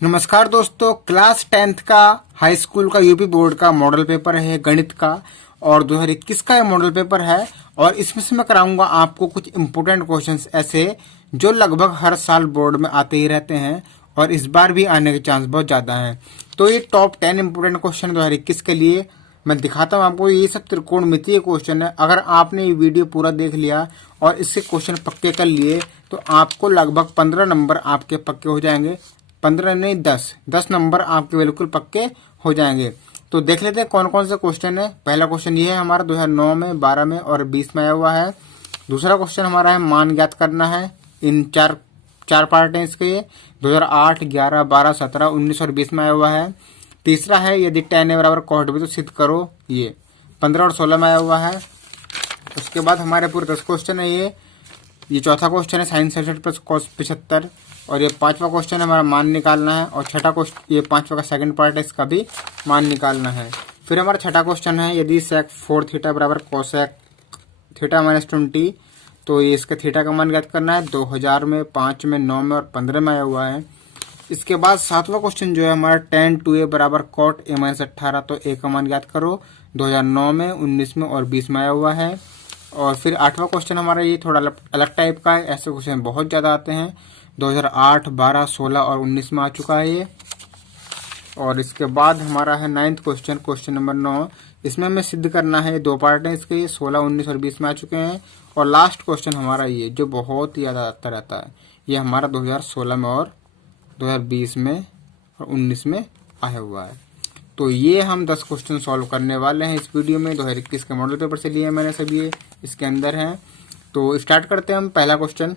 नमस्कार दोस्तों, class 10th का हाई स्कूल का यूपी बोर्ड का मॉडल पेपर है गणित का और 2021 का मॉडल पेपर है। और इसमें से मैं कराऊंगा आपको कुछ इम्पोर्टेंट क्वेश्चंस ऐसे जो लगभग हर साल बोर्ड में आते ही रहते हैं और इस बार भी आने के चांस बहुत ज़्यादा हैं। तो ये टॉप 10 इम्पोर्टेंट क्वेश्चन 2021 के लिए मैं दिखाता हूँ आपको। ये सब त्रिकोणमितीय क्वेश्चन है। अगर आपने ये वीडियो पूरा देख लिया और इससे क्वेश्चन पक्के कर लिए तो आपको लगभग 15 नंबर आपके पक्के हो जाएंगे। 15 नहीं 10 नंबर आपके बिल्कुल पक्के हो जाएंगे। तो देख लेते हैं कौन कौन से क्वेश्चन है। पहला क्वेश्चन ये है हमारा 2009 में, 12 में और 20 में आया हुआ है। दूसरा क्वेश्चन हमारा है मान ज्ञात करना है। इन चार पार्ट हैं इसके। 2008, 11, 12, 17, 19 और 20 में आया हुआ है। तीसरा है यदि tan a बराबर cos b तो सिद्ध करो, ये 15 और 16 में आया हुआ है। उसके बाद हमारे पूरे 10 क्वेश्चन है। ये चौथा क्वेश्चन है साइन 67 प्लस कॉस 75 और ये पांचवा क्वेश्चन है हमारा मान निकालना है। और छठा क्वेश्चन, ये पांचवा का सेकंड पार्ट है, इसका भी मान निकालना है। फिर हमारा छठा क्वेश्चन है यदि sec 4 थीटा बराबर कोसेक थीटा माइनस 20 तो ये इसका थीटा का मान ज्ञात करना है। 2000 में, 5 में, 9 में और 15 में आया हुआ है। इसके बाद सातवां क्वेश्चन जो है हमारा tan 2a बराबर cot a माइनस 18 तो a का मान ज्ञात करो। 2009 में, 19 में और 20 में आया हुआ है। और फिर आठवां क्वेश्चन हमारा ये थोड़ा अलग टाइप का है। ऐसे क्वेश्चन बहुत ज़्यादा आते हैं। 2008, 12, 16 और 19 में आ चुका है ये। और इसके बाद हमारा है नाइन्थ क्वेश्चन, क्वेश्चन नंबर 9। इसमें हमें सिद्ध करना है, दो पार्ट हैं इसके, 16, 19 और 20 में आ चुके हैं। और लास्ट क्वेश्चन हमारा ये जो बहुत ही ज़्यादा आता रहता है, ये हमारा 2016 में और 2020 में और 19 में आया हुआ है। तो ये हम 10 क्वेश्चन सॉल्व करने वाले हैं इस वीडियो में। 2021 के मॉडल पेपर से लिए मैंने सभी, ये इसके अंदर हैं। तो स्टार्ट करते हैं हम। पहला क्वेश्चन,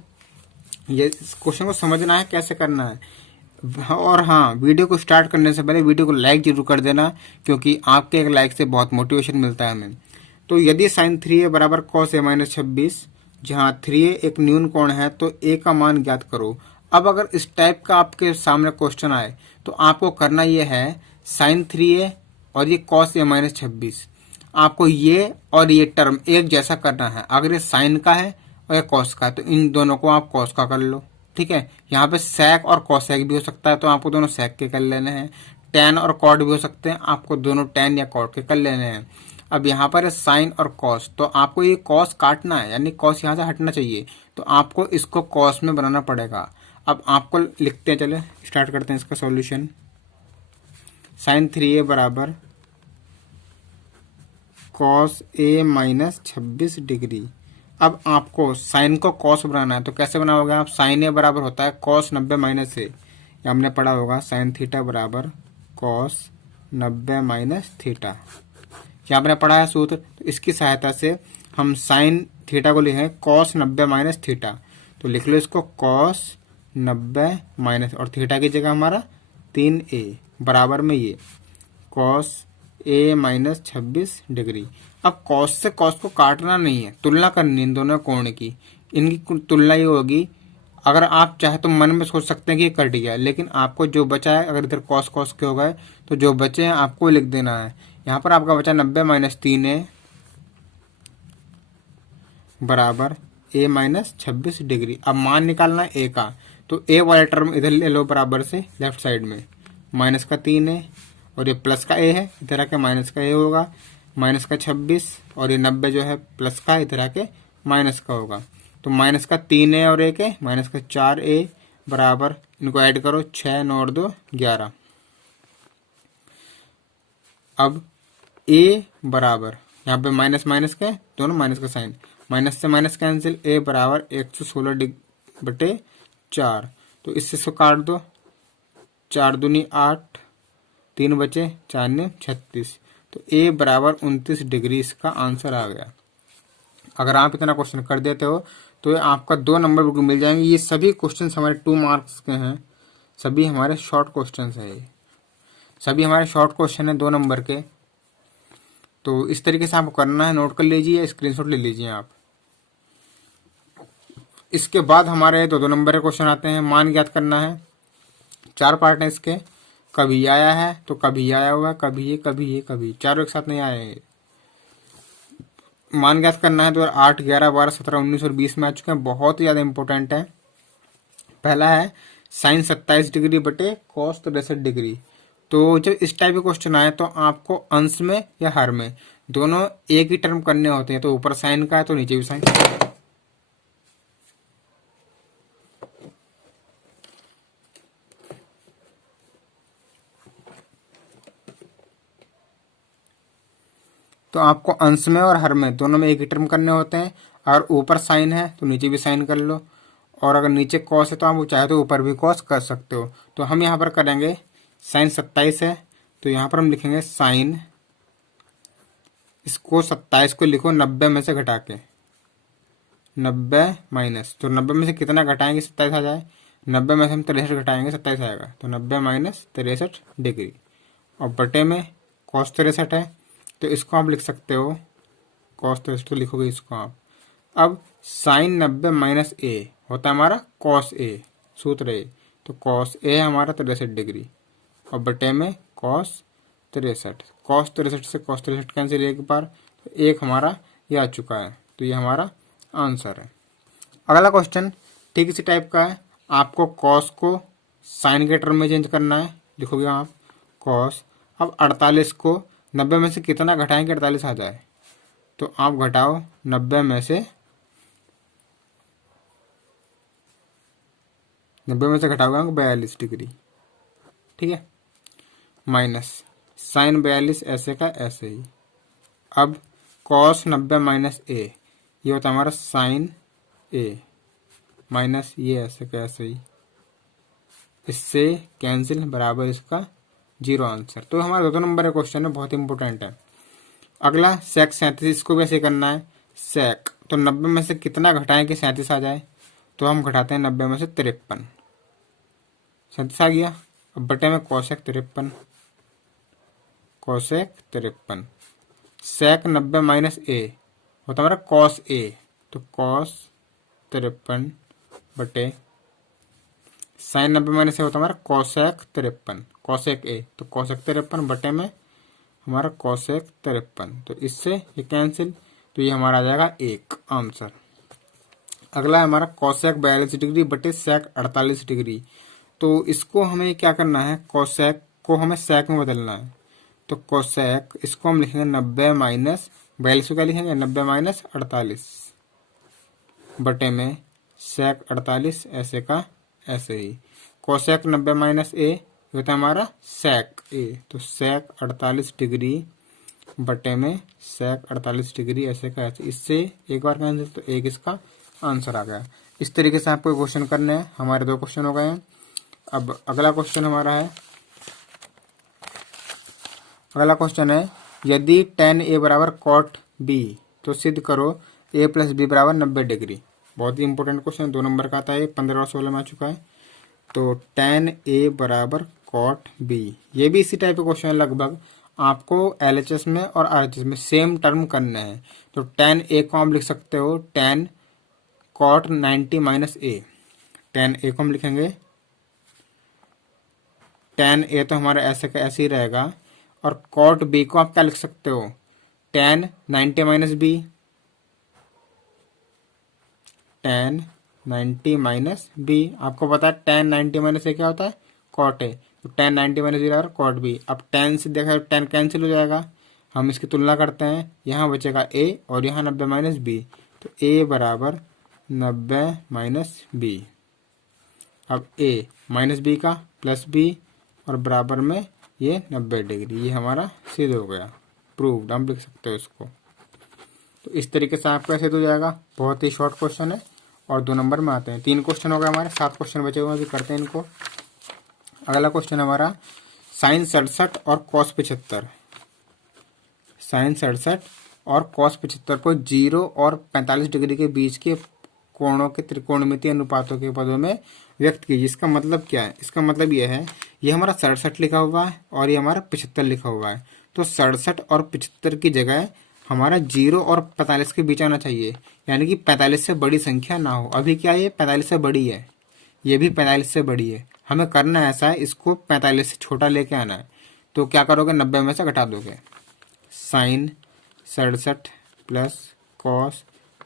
ये इस क्वेश्चन को समझना है कैसे करना है। और हाँ, वीडियो को स्टार्ट करने से पहले वीडियो को लाइक जरूर कर देना, क्योंकि आपके एक लाइक से बहुत मोटिवेशन मिलता है हमें। तो यदि साइन 3a बराबर कॉस a माइनस 26, जहाँ 3a एक न्यून कोण है, तो a का मान ज्ञात करो। अब अगर इस टाइप का आपके सामने क्वेश्चन आए तो आपको करना ये है, साइन 3a और ये कॉस a माइनस 26, आपको ये और ये टर्म एक जैसा करना है। अगर ये साइन का है और ये कॉस का है तो इन दोनों को आप कॉस का कर लो, ठीक है। यहाँ पे sec और cosec भी हो सकता है तो आपको दोनों sec के कर लेने हैं। tan और cot भी हो सकते हैं, आपको दोनों tan या cot के कर लेने हैं। अब यहाँ पर है साइन और cos, तो आपको ये cos काटना है, यानी cos यहाँ से हटना चाहिए, तो आपको इसको cos में बनाना पड़ेगा। अब आपको लिखते हैं, चले स्टार्ट करते हैं इसका सॉल्यूशन। साइन 3a बराबर cos a माइनस 26 डिग्री। अब आपको साइन को कॉस बनाना है, तो कैसे बनाओगे आप? साइन ए बराबर होता है cos 90 माइनस ए, हमने पढ़ा होगा साइन थीटा बराबर cos 90 माइनस थीटा, क्या आपने पढ़ा है सूत्र। तो इसकी सहायता से हम साइन थीटा को लिखें cos 90 माइनस थीटा, तो लिख लो इसको cos 90 माइनस और थीटा की जगह हमारा 3a बराबर में ये cos a माइनस 26 डिग्री। अब कॉस से कॉस को काटना नहीं है, तुलना करनी है इन दोनों कोण की। इनकी तुलना ये होगी, अगर आप चाहे तो मन में सोच सकते हैं कि ये कट गया, लेकिन आपको जो बचा है, अगर इधर कॉस कॉस के हो गए तो जो बचे हैं आपको लिख देना है। यहाँ पर आपका बचा 90 माइनस 3a बराबर a माइनस 26 डिग्री। अब मान निकालना है a का, तो a वाला टर्म इधर ले लो बराबर से लेफ्ट साइड में, माइनस का 3a और ये प्लस का a है, इधर आके माइनस का a होगा, माइनस का 26 और ये 90 जो है प्लस का, इधर आके माइनस का होगा। तो माइनस का 3a और 1 है, माइनस का 4a बराबर, इनको ऐड करो, 6, 9 और 2 11। अब a बराबर, यहाँ पे माइनस माइनस के दोनों माइनस का साइन, माइनस से माइनस कैंसिल, a बराबर 116 बटे 4, तो इससे इसको काट दो, 4 दूनी 8, 3 बचे, 4 ने 36, तो a बराबर 29 डिग्री इसका आंसर आ गया। अगर आप इतना क्वेश्चन कर देते हो तो ये आपका 2 नंबर बिल्कुल मिल जाएंगे। ये सभी क्वेश्चन हमारे 2 मार्क्स के हैं, सभी हमारे शॉर्ट क्वेश्चन है, ये सभी हमारे शॉर्ट क्वेश्चन है 2 नंबर के। तो इस तरीके से आपको करना है, नोट कर लीजिए, स्क्रीनशॉट ले लीजिए आप। इसके बाद हमारे 2 नंबर के क्वेश्चन आते हैं, मान ज्ञात करना है। 4 पार्ट है इसके, कभी आया है तो कभी आया हुआ है, कभी ये कभी ये कभी, चारों एक साथ नहीं आए हैं। मान ज्ञात करना है तो 8, 11, 12, 17, 19 और 20 में आ चुके हैं, बहुत ही ज़्यादा इंपॉर्टेंट है। पहला है साइन 27 डिग्री बटे कॉस 63 डिग्री। तो जब इस टाइप के क्वेश्चन आए तो आपको अंश में या हर में दोनों एक ही टर्म करने होते हैं। तो ऊपर साइन का है तो नीचे भी साइन। तो आपको अंश में और हर में दोनों में एक ही टर्म करने होते हैं। अगर ऊपर साइन है तो नीचे भी साइन कर लो, और अगर नीचे कॉस है तो आप चाहे तो ऊपर भी कॉस कर सकते हो। तो हम यहाँ पर करेंगे साइन 27 है तो यहाँ पर हम लिखेंगे साइन, इसको 27 को लिखो 90 में से घटा के, 90 माइनस, तो 90 में से कितना घटाएंगे 27 आ जाए, 90 में से हम 63 घटाएंगे 27 आएगा, तो 90 माइनस 63 डिग्री। और बटे में कॉस 63 है तो इसको आप लिख सकते हो कॉस 63, तो लिखोगे इसको आप। अब साइन 90 माइनस ए होता है हमारा कॉस ए, सूत्र ए, तो कॉस ए हमारा 63 डिग्री, और बटे में कॉस 63, कॉस 63 से कॉस 63 कैंसिल एक बार, तो एक हमारा ये आ चुका है। तो ये हमारा आंसर है। अगला क्वेश्चन ठीक इसी टाइप का है। आपको कॉस को साइन के टर्म में चेंज करना है, लिखोगे आप कॉस। अब 48 को 90 में से कितना घटाएंगे 48 आ जाए, तो आप घटाओ 90 में से, 90 में से घटाओगे 42 डिग्री, ठीक है, माइनस साइन 42 ऐसे का ऐसे ही। अब कॉस 90 माइनस ए, ये होता है हमारा साइन ए, माइनस ये ऐसे का ऐसे ही, इससे कैंसिल बराबर इसका 0 आंसर। तो हमारा 2 नंबर का क्वेश्चन है, बहुत इंपॉर्टेंट है। अगला सेक 37, इसको भी ऐसे करना है सेक, तो 90 में से कितना घटाएं कि 37 आ जाए, तो हम घटाते हैं 90 में से 53, 37 आ गया। अब बटे में कोसेक 53, कोसेक 53, सेक 90 माइनस ए होता हमारा कॉस ए, तो कॉस 53 बटे साइन 90 माइनस ए होता हमारा कोसेक 53, कोसेक ए, तो कोसेक 53 बटे में हमारा कोसेक 53, तो इससे ये कैंसिल, तो ये हमारा आ जाएगा 1 आंसर। अगला है हमारा कोसेक 42 डिग्री बटे सेक 48 डिग्री। तो इसको हमें क्या करना है, कोसेक को हमें सेक में बदलना है। तो कोसेक इसको हम लिखेंगे 90 माइनस 42 को क्या लिखेंगे 90 माइनस 48 बटे में सेक 48 ऐसे का ऐसे ही। कोसेक 90 माइनस ए होता है हमारा सेक ए, तो सेक 48 डिग्री बटे में सेक 48 डिग्री ऐसे का ऐसे, इससे एक बार कैंसिल, तो एक इसका आंसर आ गया। इस तरीके से आपको क्वेश्चन करने हैं। हमारे 2 क्वेश्चन हो गए हैं। अब अगला क्वेश्चन हमारा है, अगला क्वेश्चन है यदि tan a बराबर cot b तो सिद्ध करो a प्लस बी बराबर 90 डिग्री। बहुत ही इंपॉर्टेंट क्वेश्चन, 2 नंबर का आता है, 15 और 16 में आ चुका है। तो tan a बराबर cot b, ये भी इसी टाइप का क्वेश्चन है लगभग। आपको LHS में और RHS में सेम टर्म करने हैं। तो tan a को आप लिख सकते हो tan cot 90 minus a, tan a को हम लिखेंगे tan a, तो हमारा ऐसे का ऐसे ही रहेगा। और cot b को आप क्या लिख सकते हो tan 90 minus B, tan 90 minus B. आपको पता है tan 90 माइनस ए क्या होता है cot ए, तो tan 90 माइनस बी और cot बी। अब tan से देखा तो tan कैंसिल हो जाएगा, हम इसकी तुलना करते हैं, यहाँ बचेगा a और यहाँ 90 माइनस बी, तो a बराबर 90 माइनस बी। अब a माइनस बी का प्लस बी और बराबर में ये 90 डिग्री, ये हमारा सिद्ध हो गया, प्रूव्ड, हम लिख सकते हो इसको। तो इस तरीके से आपका सिद्ध हो जाएगा। बहुत ही शॉर्ट क्वेश्चन है और 2 नंबर में आते हैं। 3 क्वेश्चन हो गए हमारे, 7 क्वेश्चन बचे हुए हैं, अभी करते हैं इनको। अगला क्वेश्चन हमारा साइन 67 और कॉस 75, साइन 67 और कॉस 75 को 0 और 45 डिग्री के बीच के कोणों के त्रिकोणमितीय अनुपातों के पदों में व्यक्त कीजिए। इसका मतलब क्या है, इसका मतलब यह है, ये हमारा 67 लिखा हुआ है और ये हमारा 75 लिखा हुआ है। तो 67 और 75 की जगह हमारा 0 और 45 के बीच आना चाहिए, यानी कि 45 से बड़ी संख्या ना हो। अभी क्या है, ये 45 से बड़ी है, ये भी 45 से बड़ी है। हमें करना ऐसा है, इसको 45 से छोटा लेके आना है। तो क्या करोगे, 90 में से घटा दोगे, साइन 67 प्लस कॉस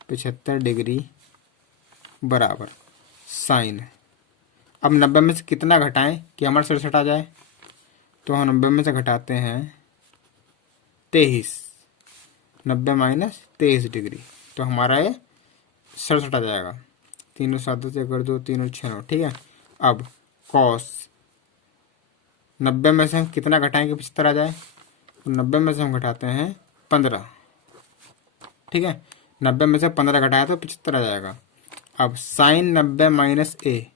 75 डिग्री बराबर साइन अब 90 में से कितना घटाएं कि हमारा 67 आ जाए, तो हम 90 में से घटाते हैं 23, 90 माइनस 23 डिग्री, तो हमारा ये 67 आ जाएगा। तीनों सातों से कर दो, तीनों 6, ठीक है। अब कॉस 90 में से हम कितना घटाएंगे 75 आ जाए, तो 90 में से हम घटाते हैं 15, ठीक है। 90 में से 15 घटाया तो 75 आ जाएगा। अब sign 90 minus A,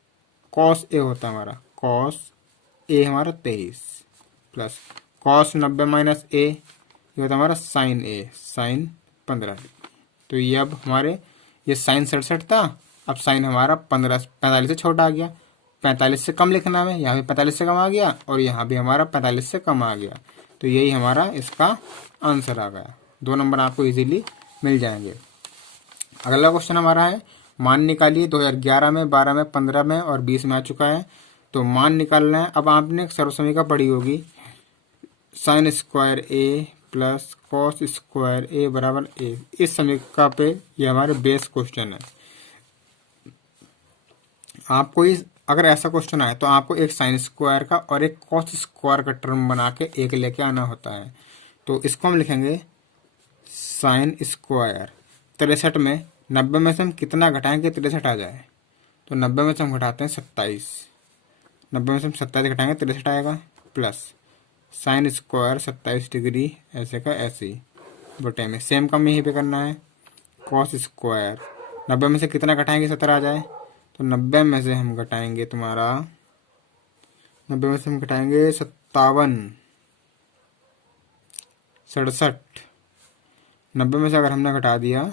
cos A होता है हमारा, कॉस ए हमारा 23 प्लस कॉस 90 माइनस ए, ये होता है हमारा साइन ए, साइन 15। तो ये अब हमारे ये साइन 67 था, अब साइन हमारा 45 से छोटा आ गया, 45 से कम लिखना है, यहाँ भी 45 से कम आ गया और यहाँ भी हमारा 45 से कम आ गया। तो यही हमारा इसका आंसर आ गया। 2 नंबर आपको इजीली मिल जाएंगे। अगला क्वेश्चन हमारा है मान निकालिए 2011 में, 12 में, 15 में और 20 में आ चुका है। तो मान निकालना है। अब आपने सर्वसमीका पढ़ी होगी, sign square A plus cos square ए बराबर ए। इस समीकरण पे ये हमारे बेस क्वेश्चन है। आपको इस अगर ऐसा क्वेश्चन आए तो आपको एक साइन स्क्वायर का और एक कॉस स्क्वायर का टर्म बना के एक लेके आना होता है। तो इसको हम लिखेंगे साइन स्क्वायर 63 में 90 में से हम कितना घटाएंगे 63 आ जाए, तो 90 में से हम घटाते हैं 27, 90 में से हम 27 घटाएंगे 63 आएगा, प्लस साइन स्क्वायर 27 डिग्री ऐसे का ऐसे ही बटे में सेम काम यहीं पे करना है। कॉस स्क्वायर 90 में से कितना घटाएंगे 17 आ जाए, तो 90 में से हम घटाएंगे तुम्हारा 90 में से हम घटाएंगे 57, 67, 90 में से अगर हमने घटा दिया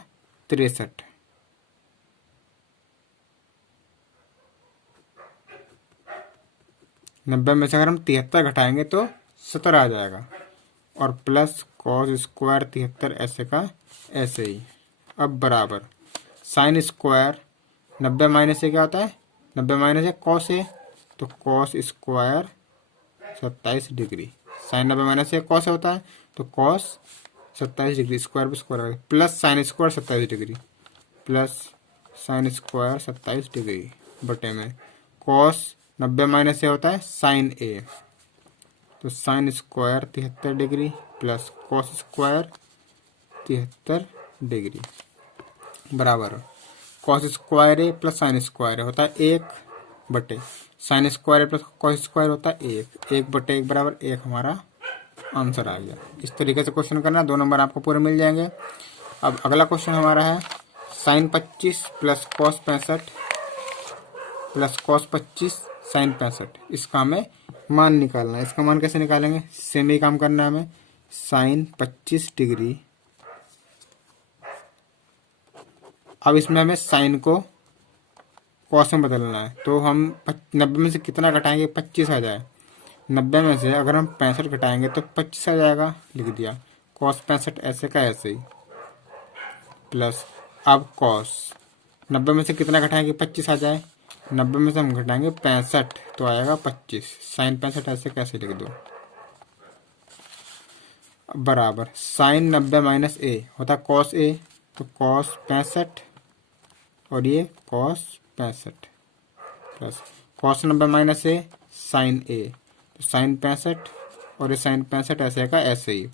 63, नब्बे में से अगर हम 73 घटाएंगे तो 17 आ जाएगा, और प्लस कॉस स्क्वायर 73 ऐसे का ऐसे ही। अब बराबर साइन स्क्वायर 90 माइनस से क्या होता है, 90 माइनस है कॉस है, तो cos square 27 degree, sine 90 minus से कॉस होता है तो कॉस 27 डिग्री, स्क्वायर पे square plus sine square 27 degree plus sine square 27 degree बटे में कॉस 90 माइनस से होता है साइन ए, तो sine square 73 degree plus cos square 73 degree बराबर cos square A plus sine square होता है 1 बटे sign square plus cos square होता है 1, 1 बटे 1 बराबर 1 हमारा आंसर आ गया। इस तरीके से क्वेश्चन करना, 2 नंबर आपको पूरे मिल जाएंगे। अब अगला क्वेश्चन हमारा है sine 25 plus cos 65 plus cos 25 sine 65, इसका हमें मान निकालना है। इसका मान कैसे निकालेंगे, सेम ही काम करना है हमें। साइन 25 डिग्री, अब इसमें हमें साइन को कॉस में बदलना है, तो हम 90 में से कितना घटाएंगे 25 आ जाए, 90 में से अगर हम 65 घटाएंगे तो 25 आ जाएगा, लिख दिया कॉस 65 ऐसे का ऐसे ही प्लस अब कॉस 90 में से कितना घटाएंगे 25 आ जाए, 90 में से हम घटाएंगे 65 तो आएगा 25, साइन 65 ऐसे कैसे लिख दो बराबर साइन 90 माइनस ए होता है कॉस ए, तो कॉस 65 और ये कॉस 65 प्लस कॉस 90 माइनस ए साइन ए, तो साइन 65 और ये साइन 65 ऐसे का ऐसे ही।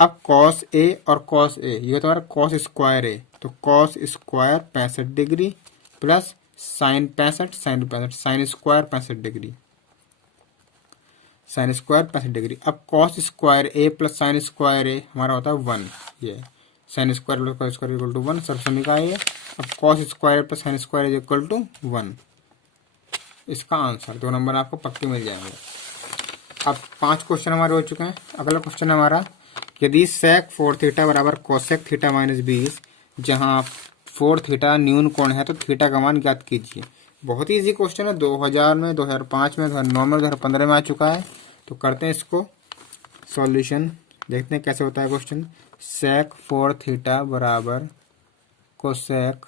अब कॉस ए और कॉस ए ये तुम्हारा कॉस स्क्वायर ए, तो cos square 65 degree plus sine 65 sine 65 sine square 65 degree, sine square 65 degree. अब cos square A plus sine square A हमारा होता है 1, ये sine square plus cos square equal to 1 सब समीकरण है ये। अब cos square plus sine square is equal to 1, इसका आंसर 2 नंबर आपको पक्के मिल जाएंगे। अब 5 क्वेश्चन हमारे हो चुके हैं। अगला क्वेश्चन हमारा यदि सेक 4 थीटा बराबर कोसेक थीटा माइनस 20, जहाँ 4 थीटा न्यून कोण है तो थीटा का मान ज्ञात कीजिए। बहुत ही इजी क्वेश्चन है, 2000 में, 2005 में, 2009 में, 2015 में आ चुका है। तो करते हैं इसको सॉल्यूशन, देखते हैं कैसे होता है क्वेश्चन। सेक 4 थीटा बराबर कोसेक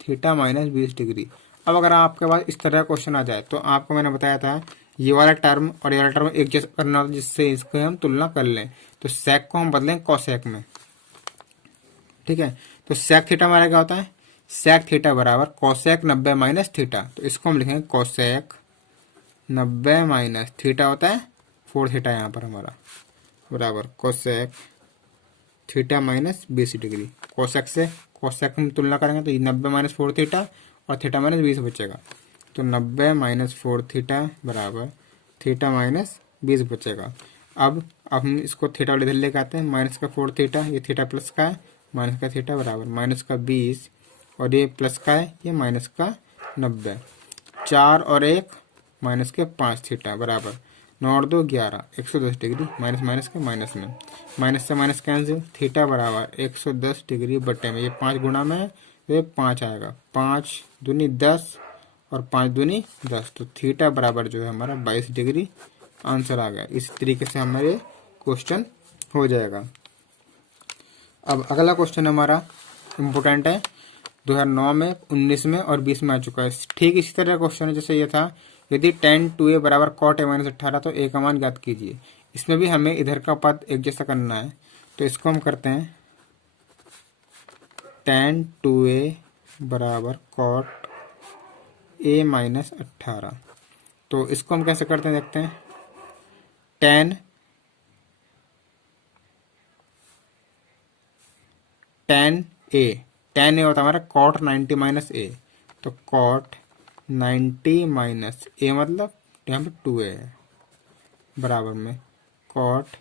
थीटा माइनस 20 डिग्री। अब अगर आपके पास इस तरह क्वेश्चन आ जाए तो आपको मैंने बताया था ये वाला टर्म और ये वाला टर्म एक जैसा करना होता है, जिससे इसको हम तुलना कर लें। तो सेक को हम बदलें कोसेक में, ठीक है। तो सेक थीटा हमारा क्या होता है, सेक थीटा बराबर कोसेक 90 माइनस थीटा, तो इसको हम लिखेंगे कोसेक 90 माइनस थीटा होता है 4 थीटा यहाँ पर हमारा, बराबर cosec theta minus 20 degree. Cosec से कोसेक में तुलना करेंगे तो 90 माइनस 4 थीटा और थीटा माइनस 20 बचेगा, तो 90 माइनस 4 थीटा बराबर थीटा माइनस 20 बचेगा। अब हम इसको थीटा वाले इधर लेके आते हैं, माइनस का 4 थीटा, ये थीटा प्लस का है, माइनस का थीटा बराबर माइनस का 20 और ये प्लस का है, ये माइनस का 90, 4 और 1 माइनस के 5 थीटा बराबर 9 और 2 11, 110 डिग्री, माइनस माइनस के माइनस में, माइनस से माइनस कैंसिल, थीटा बराबर 110 डिग्री बटे में, ये 5 गुना में तो ये 5 आएगा, 5 दूनी 10 और 5 दूनी 10, तो थीटा बराबर जो है हमारा 22 डिग्री आंसर आ गया। इस तरीके से हमारे क्वेश्चन हो जाएगा। अब अगला क्वेश्चन हमारा इम्पोर्टेंट है, 2009 में, 19 में और 20 में आ चुका है। ठीक इसी तरह क्वेश्चन है जैसे ये था, यदि tan 2a बराबर cot a माइनस 18 तो a का मान ज्ञात कीजिए। इसमें भी हमें इधर का पद एक जैसा करना है, तो इसको हम करते हैं tan 2a बराबर cot a माइनस 18। तो इसको हम कैसे करते हैं देखते हैं, tan a होता है हमारा cot 90 माइनस a, तो cot 90 माइनस a मतलब यहाँ पे 2a है, बराबर में cot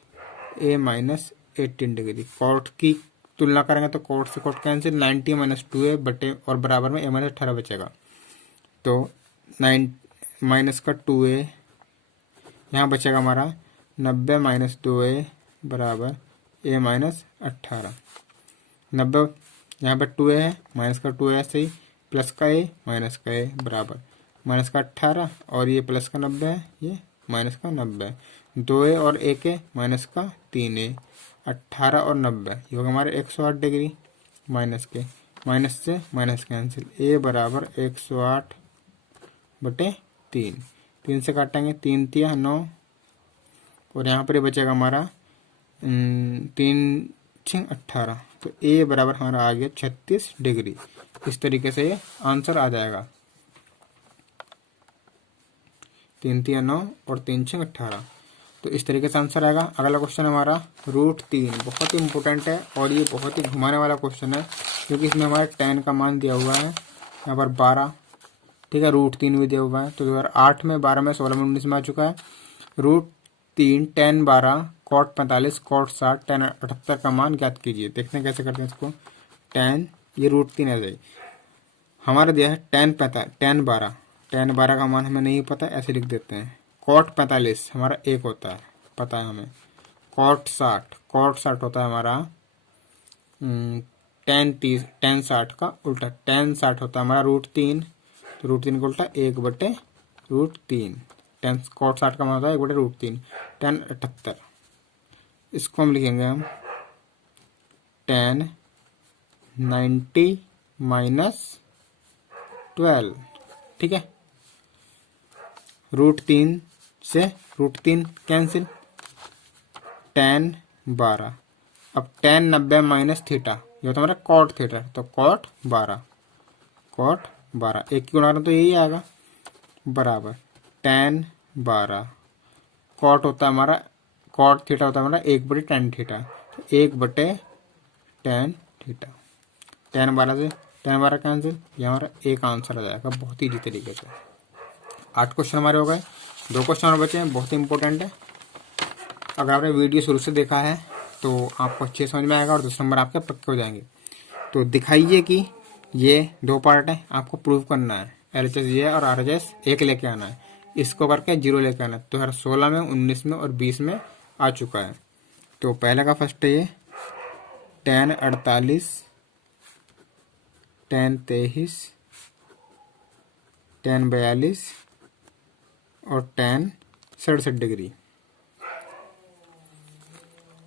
a minus 18 degree. cot की तुलना करेंगे तो cot से cot कैंसिल, 90 माइनस 2a बटे और बराबर में a माइनस 18 बचेगा, तो 9 माइनस का 2a यहाँ बचेगा हमारा 90 माइनस 2a बराबर a माइनस 18। 90 यहाँ पर 2a है, माइनस का 2a ऐसे ही, प्लस का a माइनस का a बराबर माइनस का 18 और ये प्लस का 90 है, ये माइनस का 90, 2a और a के माइनस का 3a, 18 और 90 ये होगा हमारे 108 डिग्री, माइनस के माइनस से माइनस कैंसिल, a बराबर 108 बटे 3 से काटेंगे, 3 तिया 9 और यहाँ पर ये बचेगा हमारा 3 6 18, तो a बराबर हमारा आ गया 36 डिग्री। इस तरीके से ये आंसर आ जाएगा, 3 तिया 9 और 3 6 18, तो इस तरीके से आंसर आएगा। अगला क्वेश्चन हमारा √3, बहुत ही इंपॉर्टेंट है और ये बहुत ही घुमाने वाला क्वेश्चन है, क्योंकि इसमें हमारा tan का मान दिया हुआ है यहाँ पर 12, ठीक है, √3 भी दिया हुआ है, तो 2008 में, 12 में, 16 में, 19 में आ चुका है। √3 tan 12 cot 45 cot 60 tan 78 का मान ज्ञात कीजिए। देखते हैं कैसे करते हैं इसको, tan ये √3 है जाए, हमारा दिया है tan 12 का मान हमें नहीं पता, ऐसे लिख देते हैं। cot 45 हमारा 1 होता है, पता है हमें। cot 60 होता है हमारा tan 60 का उल्टा, tan 60 होता है हमारा √3, तो √3 का उल्टा 1 बटे √3, tan cot 60 का मान होता है 1 बटे √3, tan 78, इसको हम लिखेंगे हम tan 90 माइनस 12, ठीक है, √3 से √3 कैंसिल, tan 12, अब tan 90 माइनस थीटा, ये होता है हमारा cot थीटा, तो cot 12 एक की गुणा तो यही आएगा, बराबर tan 12 cot होता है हमारा, cot थीटा होता है हमारा 1 बटे tan थीटा, तो 1 बटे tan थीटा, tan 12 से tan 12 कैंसिल, ये हमारा एक आंसर आ जाएगा बहुत ही इजी तरीके से। 8 क्वेश्चन हमारे हो गए, 2 क्वेश्चन और बचे हैं, बहुत ही इंपॉर्टेंट है। अगर आपने वीडियो शुरू से देखा है तो आपको अच्छे समझ में आएगा और 2 नंबर आपके पक्के हो जाएंगे। तो दिखाइए कि ये 2 पार्ट है, आपको प्रूव करना है, LHS ये और RHS 1 लेके आना है, इसको करके 0 लेके आना है। तो हर 16 में, 19 में और 20 में आ चुका है। तो पहले का फर्स्ट है ये tan 48, tan 23, tan 42 और tan 67 डिग्री।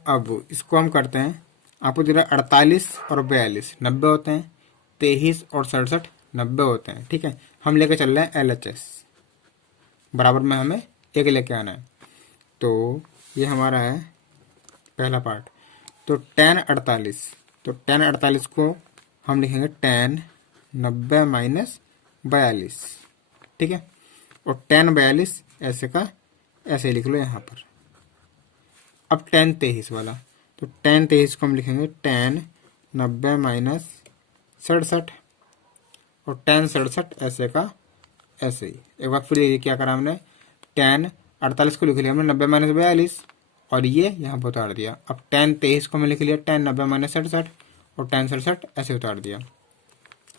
अब इसको हम करते हैं, आपको दिख रहा है 48 और 42 90 होते हैं, 23 और 67 90 होते हैं, ठीक है। हम लेके चल रहे हैं LHS, बराबर में हमें 1 लेके आना है। तो ये हमारा है पहला पार्ट। तो tan 48, तो tan 48 को हम लिखेंगे tan 90 माइनस 42, ठीक है। और tan 42 ऐसे का ऐसे लिख लो यहाँ पर। अब tan 23 वाला, तो tan 23 को हम लिखेंगे tan 90 माइनस 67 और tan 67 ऐसे का ऐसे ही। एक बार फिर ये क्या करा हमने, tan 48 को लिख लिया हमने 90 माइनस 42 और ये यहाँ पर उतार दिया। अब tan 23 को मैं लिख लिया tan 90 माइनस 67 और tan 67 ऐसे उतार दिया,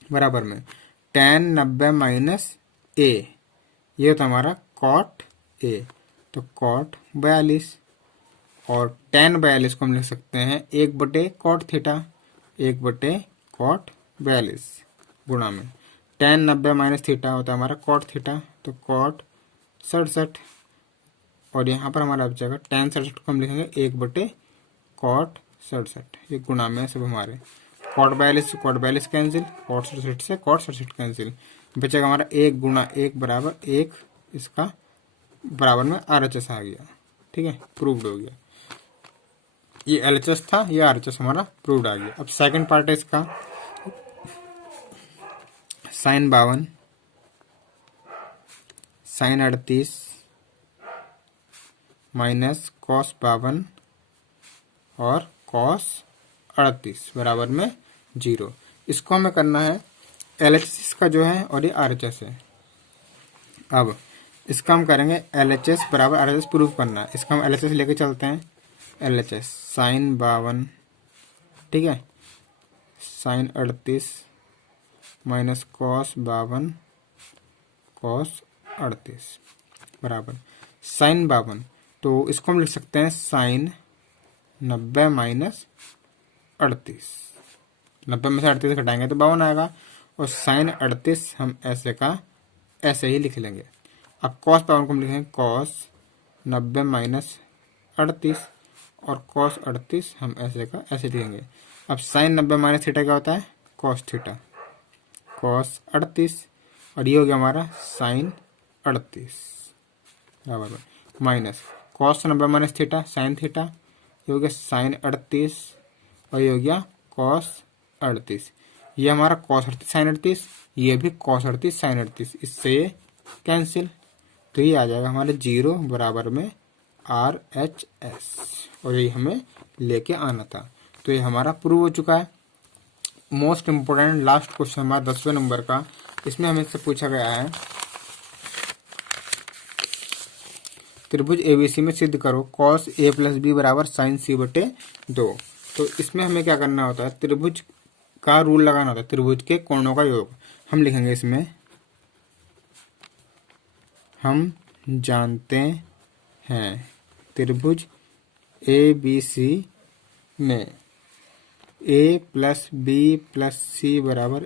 बराबर में tan 90 माइनस a, ये होता हमारा cot a, तो cot 42 और tan 42 को हम लिख सकते हैं 1/cot थीटा, 1/cot 42 गुणा में tan 90 माइनस थीटा होता है हमारा cot थीटा, तो cot 67 और यहाँ पर हमारा बचेगा tan 67 को हम लिखेंगे 1/cot 67, ये गुणा में सब हमारे cot 42 से cot 42 कैंसिल, cot 67 से cot 67 कैंसिल, बचेगा हमारा 1 गुणा 1 बराबर 1, इसका बराबर में RHS आ गया। ठीक है, प्रूव्ड हो गया। ये LHS था, ये RHS हमारा प्रूव्ड आ गया। अब सेकंड पार्ट है इसका, sin 52 sin 38 माइनस cos 52 और cos 38 बराबर में 0। इसको हमें करना है LHS का जो है और ये RHS है। अब इसका हम करेंगे LHS बराबर RHS प्रूव करना है। इसका हम LHS लेके चलते हैं, LHS sin 52, ठीक है, sin 38 माइनस cos 52 cos 38 बराबर sin 52, तो इसको हम लिख सकते हैं sin 90 माइनस 38, 90 में से 38 घटाएंगे तो 52 आएगा और sin 38 हम ऐसे का ऐसे ही लिख लेंगे। अब cos 52 को हम लिखेंगे cos 90 माइनस 38 और cos 38 हम ऐसे का ऐसे लिखेंगे। अब sin 90 माइनस थीटा क्या होता है, cos थीटा, cos 38 और ये हो गया हमारा sin 38 बराबर minus cos 90 minus theta sin theta, ये हो गया sin 38 और ये हो गया cos 38, ये हमारा cos 38 sin 38, ये भी cos 38 sin 38, इससे ये कैंसिल, तो ये आ जाएगा हमारे 0 बराबर में RHS और ये हमें लेके आना था। तो ये हमारा प्रूव हो चुका है। मोस्ट इम्पोर्टेंट लास्ट क्वेश्चन हमारा 10वें नंबर का, इसमें हमें से पूछा गया है त्रिभुज ABC में सिद्ध करो cos A + B बराबर sin C/2। तो इसमें हमें क्या करना होता है, त्रिभुज का रूल लगाना होता है, त्रिभुज के कोणों का योग। हम लिखेंगे इसमें, हम जानते हैं त्रिभुज ABC में A + B + C बराबर